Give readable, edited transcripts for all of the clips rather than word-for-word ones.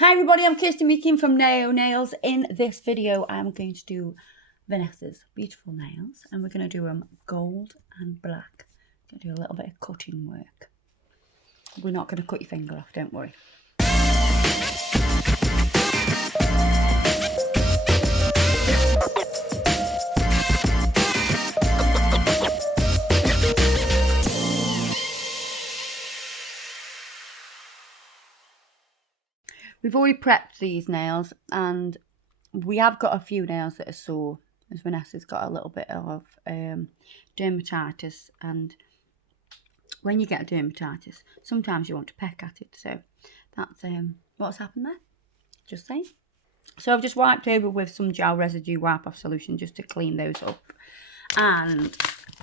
Hi everybody, I'm Kirsty Meakin from Nao Nails. In this video, I'm going to do Vanessa's beautiful nails, and we're going to do them gold and black. Going to do a little bit of cutting work. We're not going to cut your finger off, don't worry. We've already prepped these nails, and we have got a few nails that are sore, as Vanessa's got a little bit of dermatitis, and when you get dermatitis, sometimes you want to peck at it, so that's what's happened there, just saying. So I've just wiped over with some gel residue wipe-off solution just to clean those up, and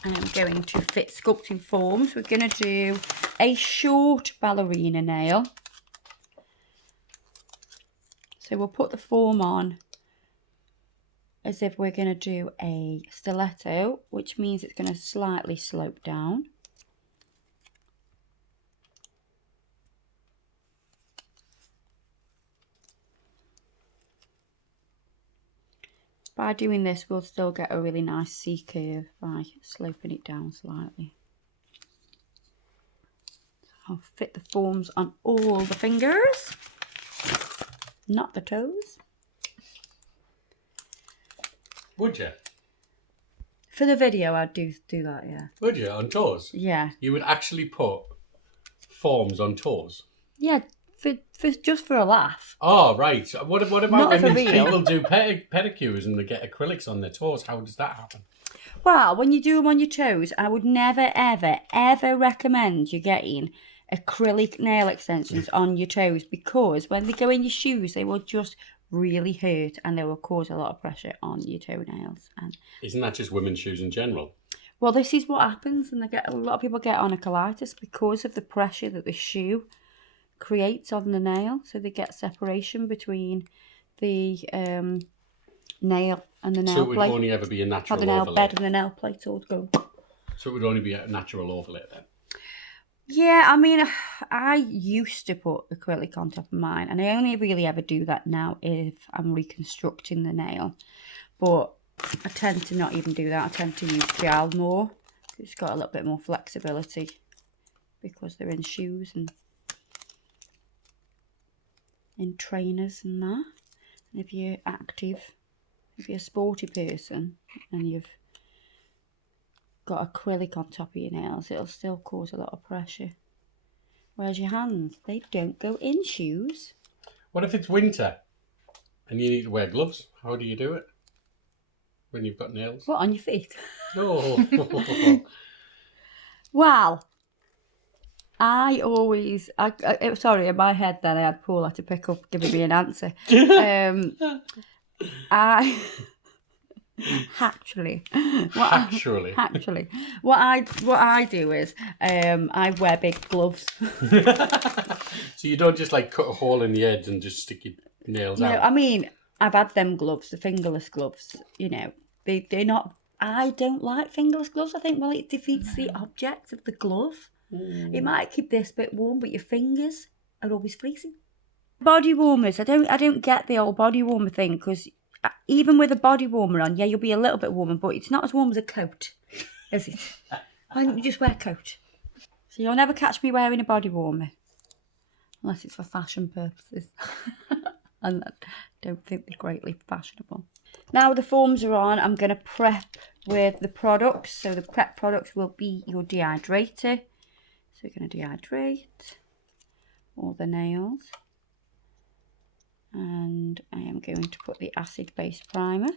I am going to fit sculpting forms. We're going to do a short ballerina nail. So we'll put the form on as if we're going to do a stiletto, which means it's going to slightly slope down. By doing this, we'll still get a really nice C curve by sloping it down slightly. So I'll fit the forms on all the fingers, not the toes. Would you? For the video, I'd do that, yeah. Would you? On toes? Yeah. You would actually put forms on toes? Yeah, for just for a laugh. Oh, right. What about Not when for these real. people do pedicures and they get acrylics on their toes? How does that happen? Well, when you do them on your toes, I would never, ever, ever recommend you getting acrylic nail extensions on your toes, because when they go in your shoes, they will just really hurt and they will cause a lot of pressure on your toenails. And isn't that just women's shoes in general? well, this is what happens, and a lot of people get onycholitis because of the pressure that the shoe creates on the nail. So they get separation between the nail and the nail plate. So it would only ever be a natural the nail overlay? bed and the nail plate all go. So it would only be a natural overlay then? Yeah, I mean, I used to put acrylic on top of mine, and I only really ever do that now if I'm reconstructing the nail. But I tend to not even do that. I tend to use gel more. It's got a little bit more flexibility because they're in shoes and in trainers and that. And if you're active, if you're a sporty person and you've got acrylic on top of your nails, it'll still cause a lot of pressure. Whereas your hands, they don't go in shoes. What if it's winter and you need to wear gloves? How do you do it when you've got nails? What, on your feet? No. Well, sorry, in my head then I had Paula to pick up giving me an answer. Actually, what I do is I wear big gloves. So you don't just like cut a hole in the edge and just stick your nails out? No, I mean, I've had them gloves, the fingerless gloves, you know. They're not, I don't like fingerless gloves. I think, well, it defeats the object of the glove. It might keep this bit warm, but your fingers are always freezing. Body warmers, I don't get the old body warmer thing, because even with a body warmer on, yeah, you'll be a little bit warmer, but it's not as warm as a coat, is it? Why don't you just wear a coat? So you'll never catch me wearing a body warmer, unless it's for fashion purposes. And I don't think they're greatly fashionable. Now the forms are on, I'm going to prep with the products. So the prep products will be your dehydrator. So you're going to dehydrate all the nails. And I am going to put the acid-based primer.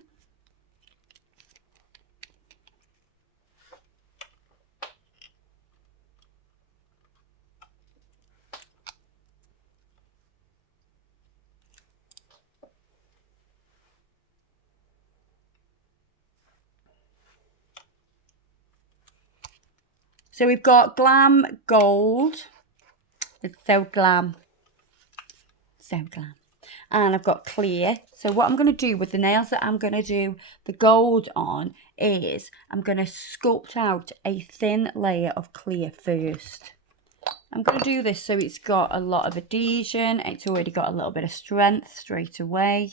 So we've got Glam Gold. It's so glam. So glam. And I've got clear. So what I'm going to do with the nails that I'm going to do the gold on is I'm going to sculpt out a thin layer of clear first. I'm going to do this so it's got a lot of adhesion. It's already got a little bit of strength straight away.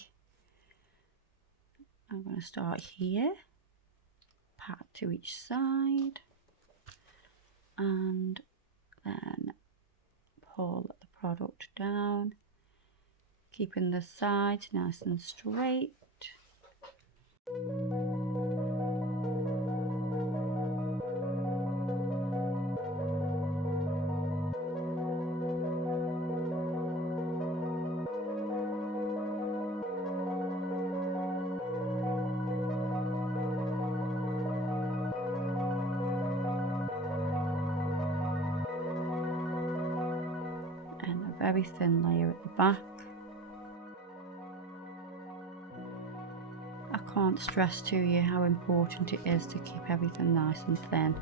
I'm going to start here, pat to each side, and then pull the product down, keeping the sides nice and straight. And a very thin layer at the back. I can't stress to you how important it is to keep everything nice and thin.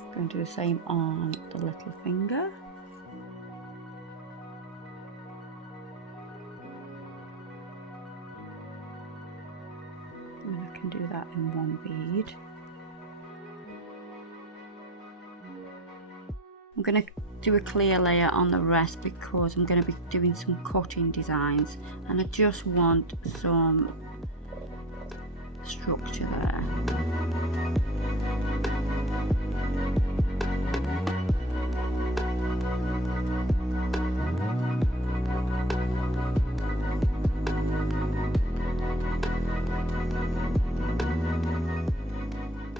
I'm going to do the same on the little finger. And I can do that in one bead. I'm going to do a clear layer on the rest because I'm going to be doing some cutting designs and I just want some structure there.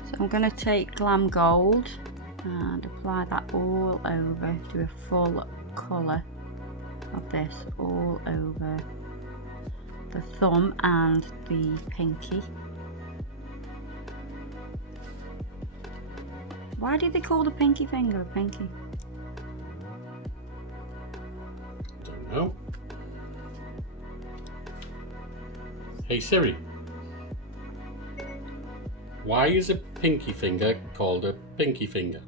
So I'm going to take Glam Gold and apply that all over, do a full colour of this all over the thumb and the pinky. Why do they call the pinky finger a pinky? Don't know. Hey Siri, why is a pinky finger called a pinky finger?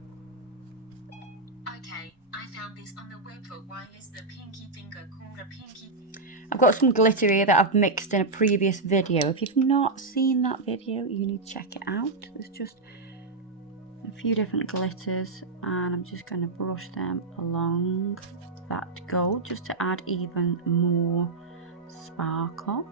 I've got some glitter here that I've mixed in a previous video. If you've not seen that video, you need to check it out. There's just a few different glitters and I'm just going to brush them along that gold just to add even more sparkle.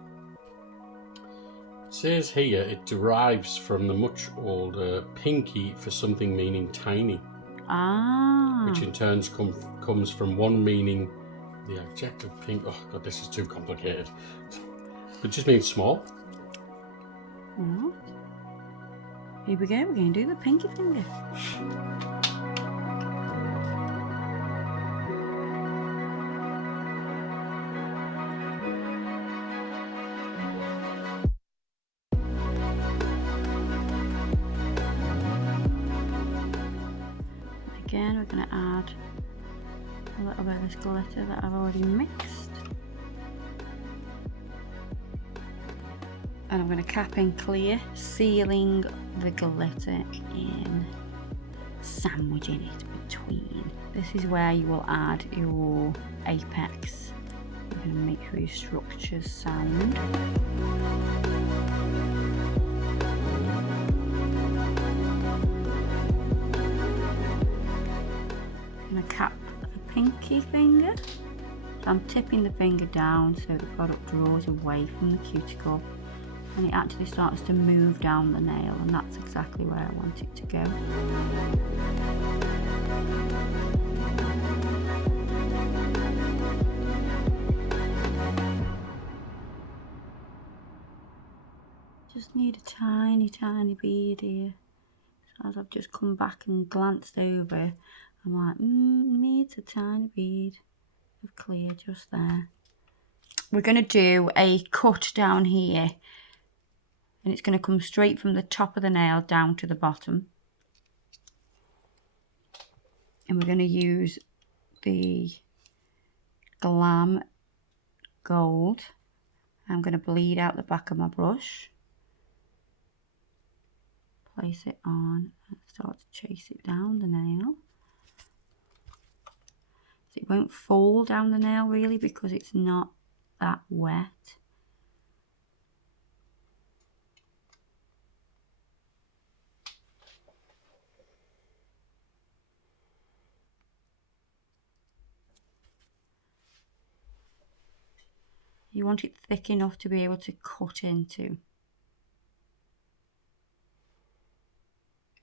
It says here it derives from the much older pinky for something meaning tiny. Ah. Which in turn comes from one meaning the adjective pink. Oh god, this is too complicated. It just means small. Right. Here we go, we're going to do the pinky finger. Again, we're going to add a little bit of this glitter that I've already mixed. And I'm going to cap in clear, sealing the glitter in, sandwiching it between. This is where you will add your apex. You're going to make sure your structures sound. I'm going to cap the pinky finger. So I'm tipping the finger down so the product draws away from the cuticle and it actually starts to move down the nail, and that's exactly where I want it to go. Just need a tiny bead here. So as I've just come back and glanced over, I'm like, needs a tiny bead of clear just there. We're going to do a cut down here, and it's going to come straight from the top of the nail down to the bottom. And we're going to use the Glam Gold. I'm going to bleed out the back of my brush. Place it on and start to chase it down the nail. So it won't fall down the nail really because it's not that wet. You want it thick enough to be able to cut into.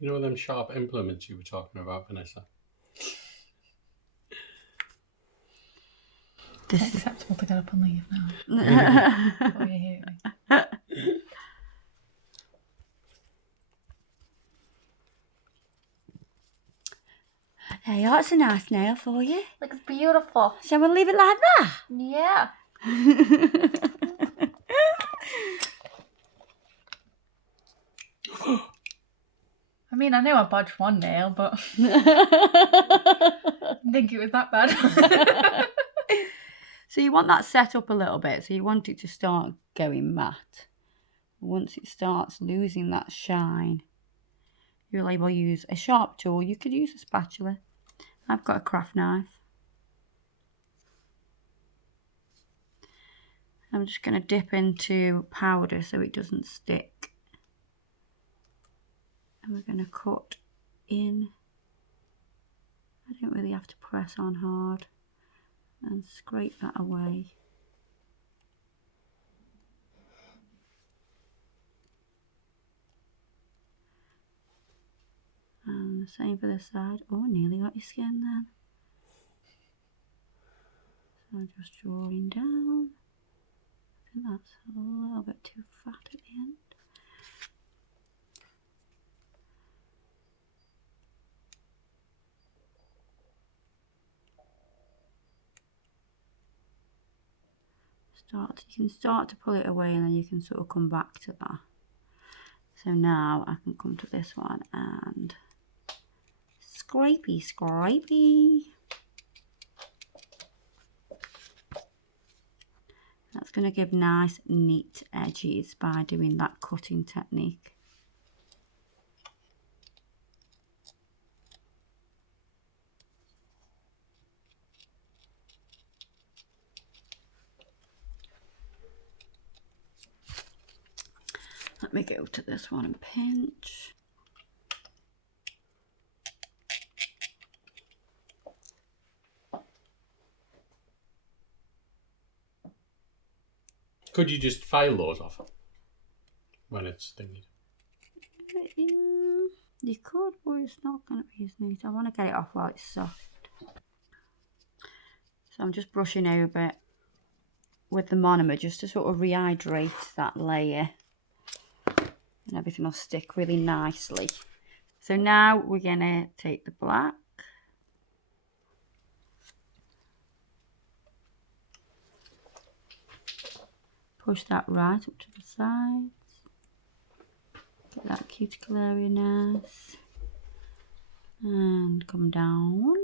You know them sharp implements you were talking about, Vanessa? It's acceptable to get up and leave now. Before you hear me. There you are, it's a nice nail for you. Looks beautiful. Shall we leave it like that? Yeah. I mean, I know I bodged one nail, but I didn't think it was that bad. So you want that set up a little bit. So you want it to start going matte. Once it starts losing that shine, you'll able to use a sharp tool. You could use a spatula. I've got a craft knife. I'm just going to dip into powder so it doesn't stick. And we're going to cut in. I don't really have to press on hard. And scrape that away. And the same for this side. Oh, nearly got your skin then. So I'm just drawing down. I think that's a little bit too fat at the end. You can start to pull it away and then you can sort of come back to that. So now I can come to this one and scrapey, scrapey. That's going to give nice, neat edges by doing that cutting technique. Let me go to this one and pinch. Could you just file those off when it's thingy? You could, but it's not going to be as neat. I want to get it off while it's soft. So I'm just brushing over it with the monomer just to sort of rehydrate that layer. And everything will stick really nicely. So now we're going to take the black. Push that right up to the sides. Get that cuticle area nice. And come down.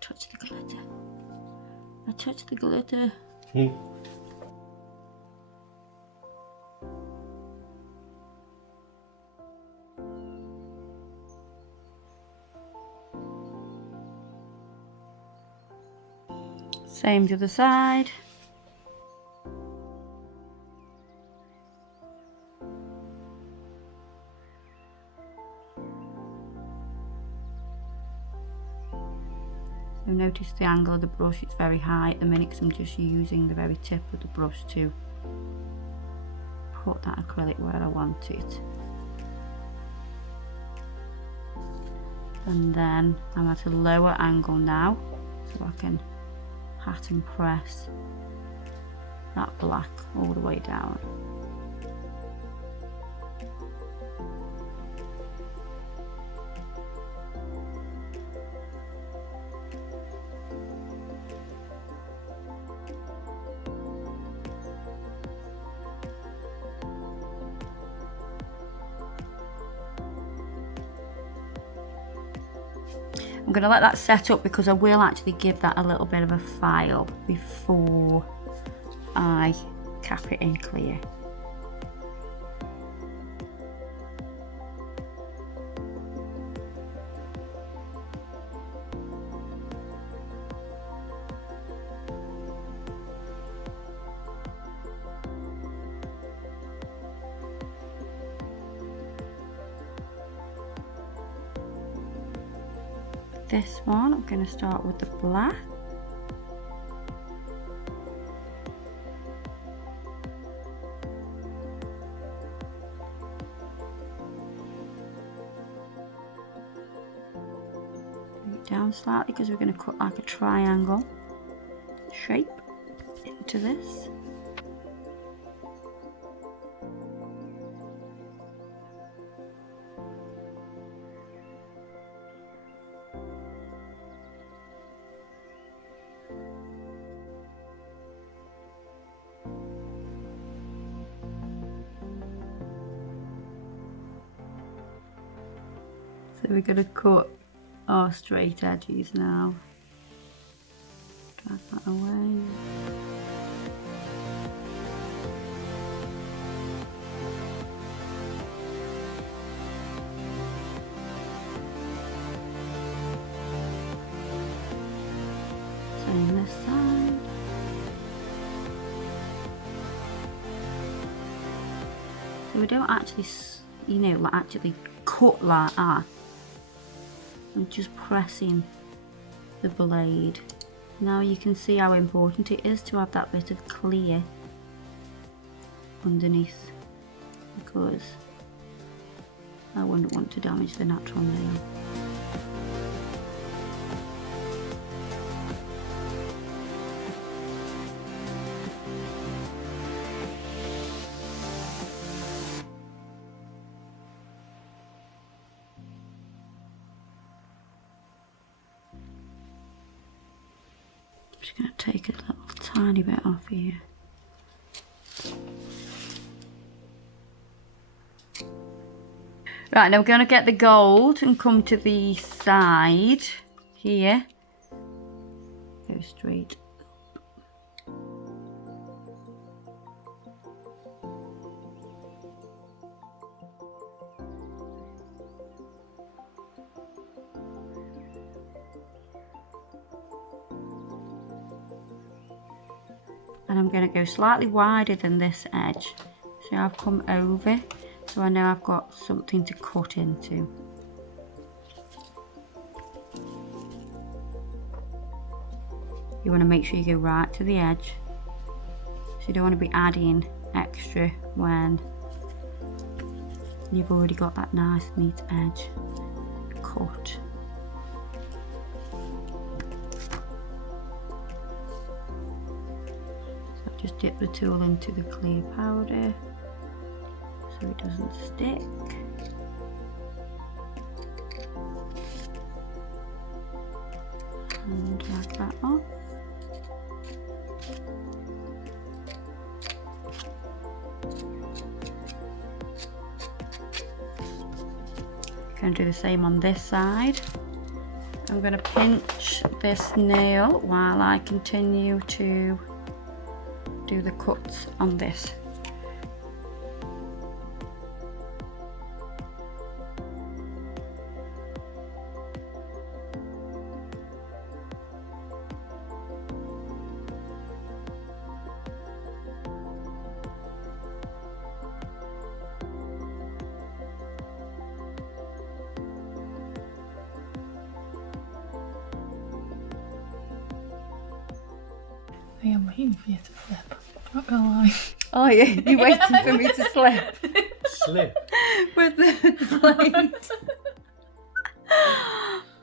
Touch the glitter. I touched the glitter. Same to the side. Notice the angle of the brush, it's very high at the minute because I'm just using the very tip of the brush to put that acrylic where I want it. And then I'm at a lower angle now, so I can pat and press that black all the way down. I'm going to let that set up because I will actually give that a little bit of a file before I cap it in clear. this one, I'm going to start with the black. Bring it down slightly because we're going to cut like a triangle shape into this. So we're going to cut our straight edges now. Drag that away. Same this side. So we don't actually, you know, like actually cut like that. I'm just pressing the blade. Now you can see how important it is to have that bit of clear underneath, because I wouldn't want to damage the natural nail. I'm just going to take a little tiny bit off here. Right, now we're going to get the gold and come to the side here. Go straight. And I'm going to go slightly wider than this edge. So I've come over, so I know I've got something to cut into. You want to make sure you go right to the edge. So you don't want to be adding extra when you've already got that nice neat edge cut. Just dip the tool into the clear powder so it doesn't stick. And drag that off. Going to do the same on this side. I'm going to pinch this nail while I continue to do the cuts on this. I am waiting for you to flip. Not gonna lie. Oh yeah, you're waiting for me to slip. Slip. With the blade.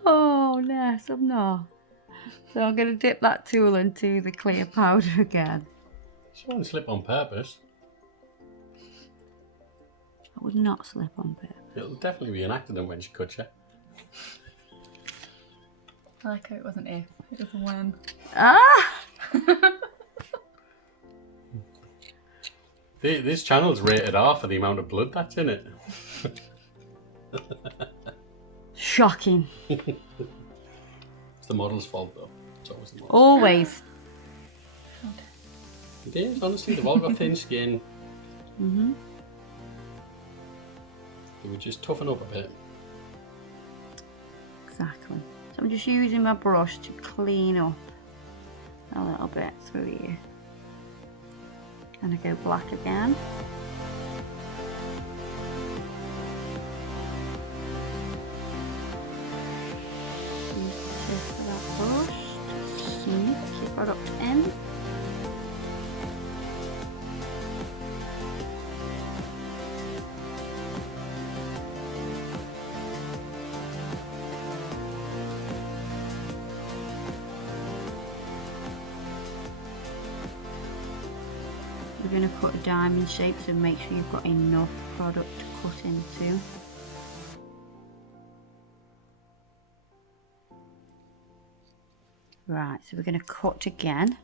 Oh, yes, I'm not. So I'm going to dip that tool into the clear powder again. She won't slip on purpose. I would not slip on purpose. It'll definitely be an accident when she cuts you. I like how it wasn't if, it was a when. Ah! This channel's rated R for the amount of blood that's in it. Shocking. It's the model's fault though. It's always the model's. Always. It is, honestly, they've all got thin skin. Mm-hmm. They would just toughen up a bit. Exactly. So I'm just using my brush to clean up a little bit through here. And I go black again. Use going to put a diamond shape, so make sure you've got enough product to cut into. Right, so we're going to cut again.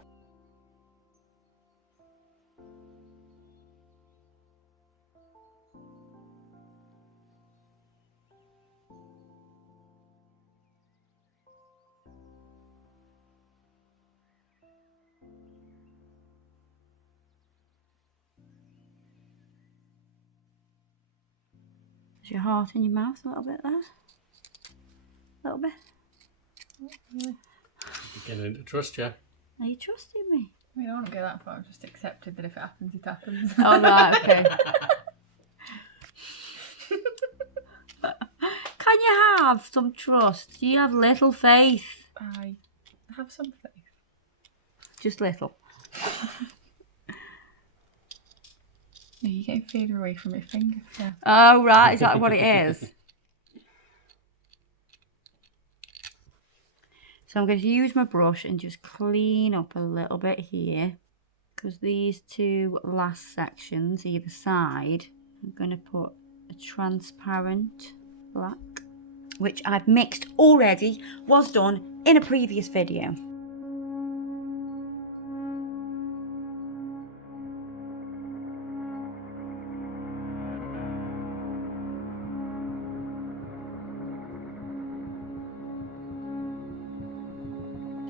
Is your heart in your mouth a little bit there? A little bit? Beginning to trust you. Are you trusting me? I mean, I won't go that far. I've just accepted that if it happens, it happens. Oh, right, okay. Can you have some trust? Do you have little faith? I have some faith. Just little. No, you're getting further away from your finger. Yeah. Oh, right. Is that what it is? So I'm going to use my brush and just clean up a little bit here. Because these two last sections, either side, I'm going to put a transparent black, which I've mixed already, was done in a previous video.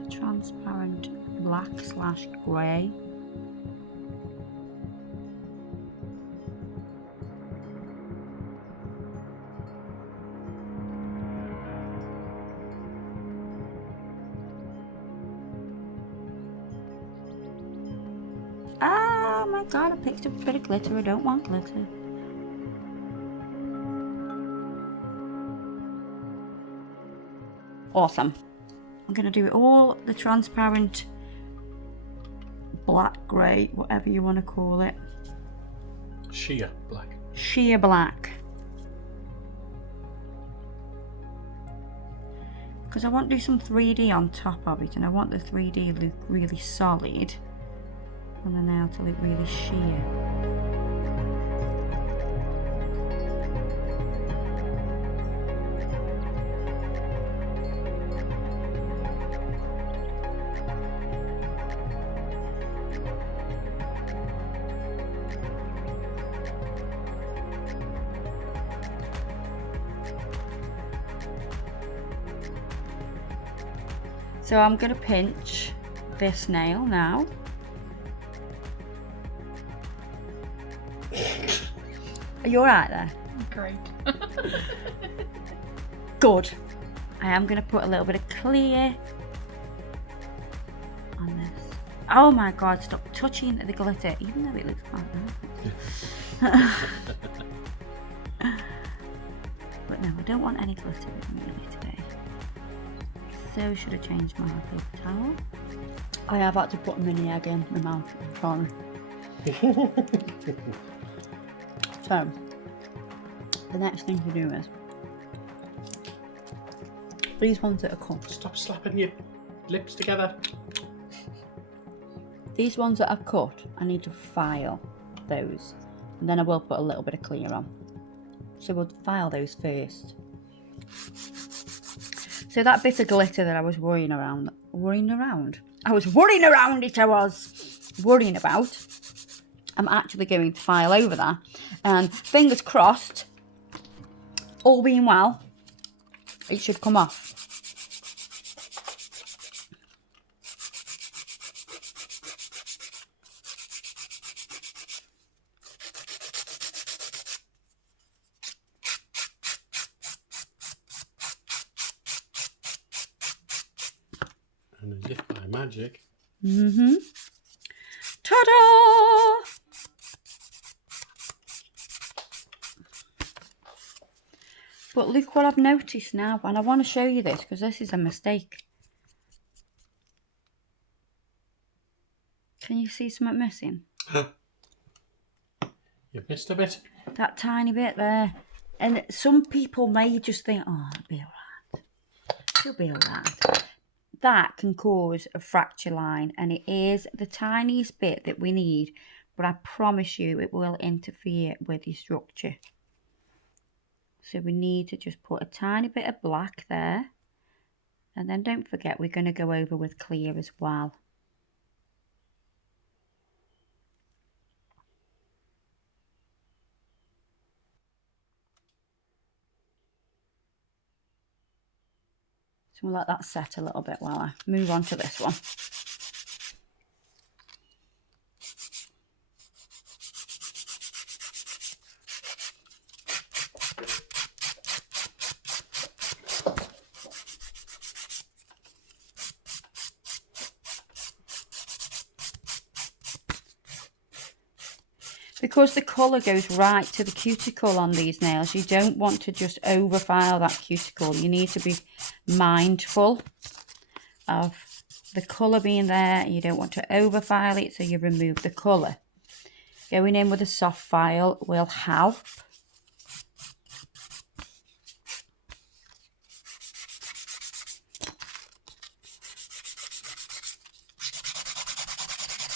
Transparent black/grey. Oh my god, I picked up a bit of glitter. I don't want glitter. Awesome. I'm going to do it all the transparent black, grey, whatever you want to call it. Sheer black. Sheer black. Because I want to do some 3D on top of it, and I want the 3D look really solid and the nail to look really sheer. So I'm going to pinch this nail now. Are you alright there? Great. Good. I am going to put a little bit of clear on this. Oh my god, stop touching the glitter, even though it looks quite nice. But no, I don't want any glitter really today. So should I change my paper towel? I have had to put a mini egg in my mouth. Sorry. So, the next thing to do is these ones that are cut. Stop slapping your lips together. These ones that are cut, I need to file those, and then I will put a little bit of clear on. So we'll file those first. So that bit of glitter that I was worrying about, I'm actually going to file over that, and fingers crossed, all being well, it should come off. And as if by magic. Mm-hmm. Ta-da! But look what I've noticed now, and I want to show you this because this is a mistake. Can you see something missing? You've missed a bit. That tiny bit there. And some people may just think, oh, it'll be alright. It'll be alright. That can cause a fracture line, and it is the tiniest bit that we need but I promise you it will interfere with your structure. So we need to just put a tiny bit of black there, and then don't forget we're going to go over with clear as well. So we'll let that set a little bit while I move on to this one. Because the colour goes right to the cuticle on these nails, you don't want to just overfile that cuticle. You need to be mindful of the colour being there. You don't want to overfile it, so you remove the colour. Going in with a soft file will help.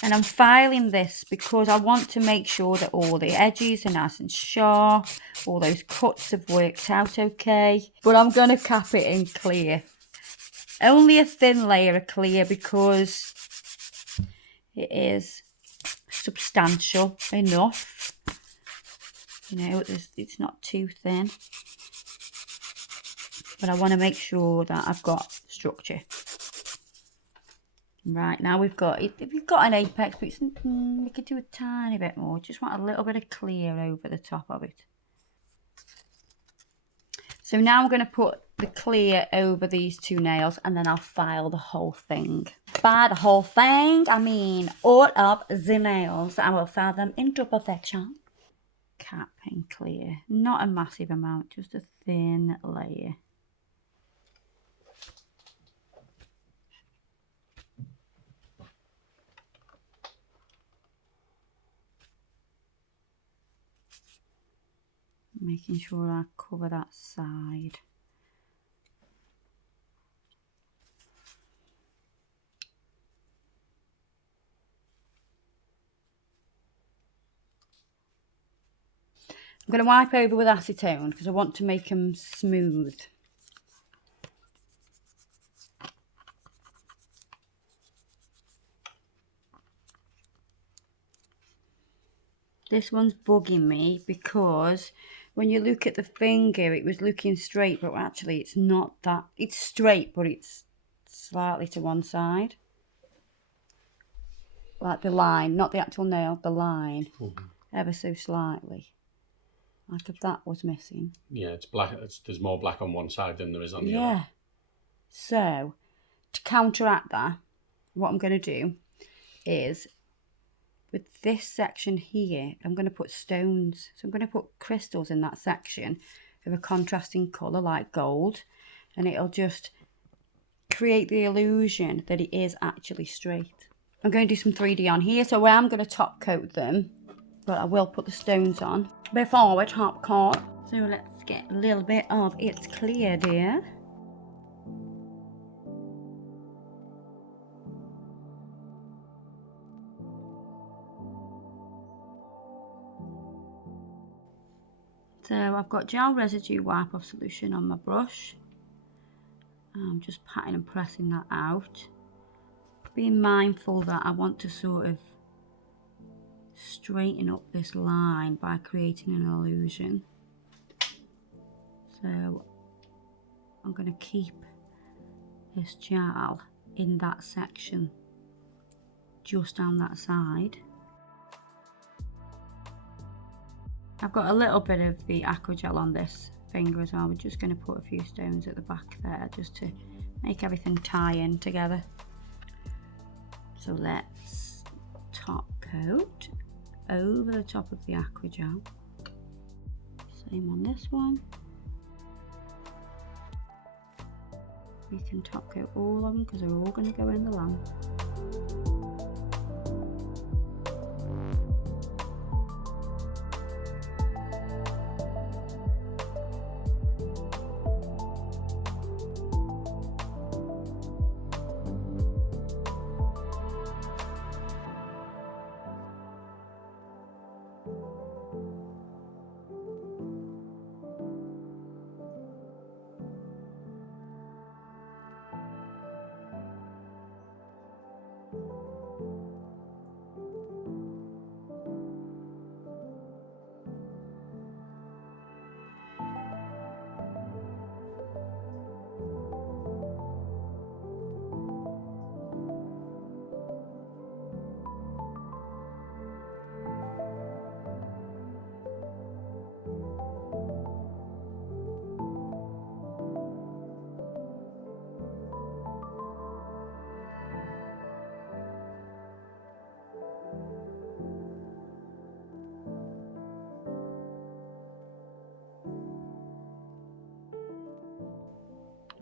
And I'm filing this because I want to make sure that all the edges are nice and sharp. All those cuts have worked out okay. But I'm going to cap it in clear. Only a thin layer of clear because it is substantial enough. You know, it's not too thin. But I want to make sure that I've got structure. Right, now we've got, if you've got an apex, but we could do a tiny bit more. Just want a little bit of clear over the top of it. So now I'm going to put the clear over these two nails, and then I'll file the whole thing. By the whole thing, I mean all of the nails. I will file them into perfection. Cap and clear. Not a massive amount, just a thin layer. Making sure I cover that side. I'm going to wipe over with acetone because I want to make them smooth. This one's bugging me because when you look at the finger, it was looking straight, but actually it's not that. It's straight, but it's slightly to one side. Like the line, not the actual nail, the line. Ever so slightly. Like if that was missing. Yeah, it's black. There's more black on one side than there is on the other. Yeah. So, to counteract that, what I'm going to do is, with this section here, I'm going to put stones. So I'm going to put crystals in that section of a contrasting colour like gold. And it'll just create the illusion that it is actually straight. I'm going to do some 3D on here. So I'm going to top coat them. But I will put the stones on before we top coat. So let's get a little bit of It's Clear, dear. So I've got gel residue wipe off solution on my brush. I'm just patting and pressing that out. Being mindful that I want to sort of straighten up this line by creating an illusion. So I'm going to keep this gel in that section, just down that side. I've got a little bit of the aqua gel on this finger as well. We're just going to put a few stones at the back there just to make everything tie in together. So let's top coat over the top of the aqua gel. Same on this one. We can top coat all of them because they're all going to go in the lamp.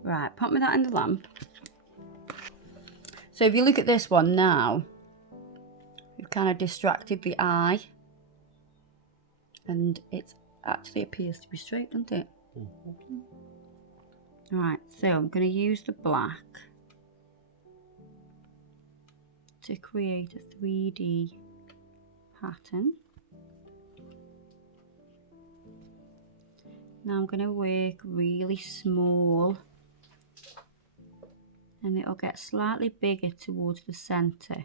Right, pop me that in the lamp. So if you look at this one now, you've kind of distracted the eye. And it actually appears to be straight, doesn't it? Right, so I'm going to use the black to create a 3D pattern. Now I'm going to work really small, and it'll get slightly bigger towards the centre.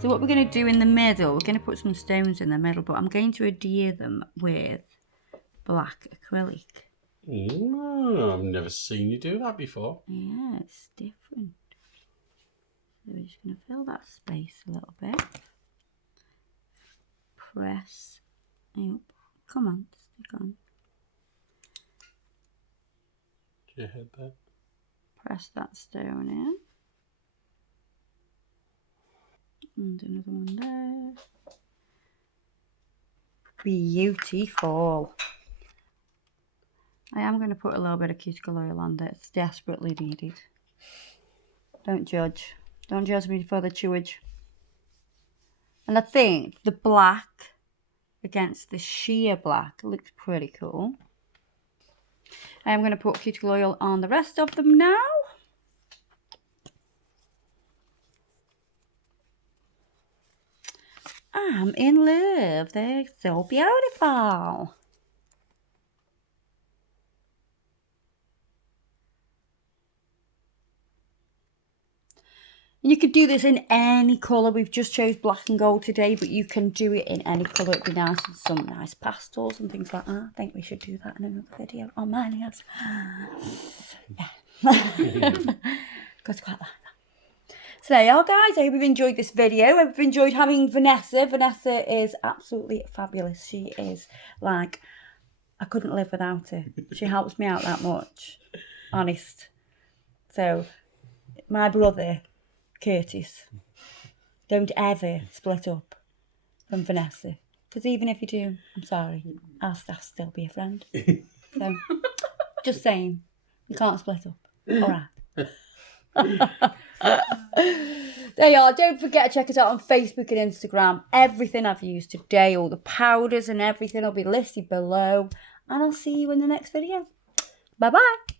So what we're going to do in the middle, we're going to put some stones in the middle, but I'm going to adhere them with black acrylic. I've never seen you do that before. Yeah, it's different. So we're just going to fill that space a little bit. Press. Oh, come on, stick on. Do you head there? Press that stone in. And another one there. Beautiful. I am going to put a little bit of cuticle oil on there. It's desperately needed. Don't judge. Don't judge me for the chewage. And I think the black against the sheer black looks pretty cool. I am going to put cuticle oil on the rest of them now. I'm in love. They're so beautiful. You could do this in any colour. We've just chose black and gold today, but you can do it in any colour. It'd be nice with some nice pastels and things like that. I think we should do that in another video on my nails. Yeah. Because quite like that. So there you are, guys. I hope you've enjoyed this video. I hope you've enjoyed having Vanessa. Vanessa is absolutely fabulous. She is like, I couldn't live without her. She helps me out that much. Honest. So, my brother, Curtis, don't ever split up from Vanessa. Because even if you do, I'm sorry, I'll still be a friend. So, just saying, you can't split up. All right. There you are. Don't forget to check us out on Facebook and Instagram. Everything I've used today, all the powders and everything will be listed below. And I'll see you in the next video. Bye-bye.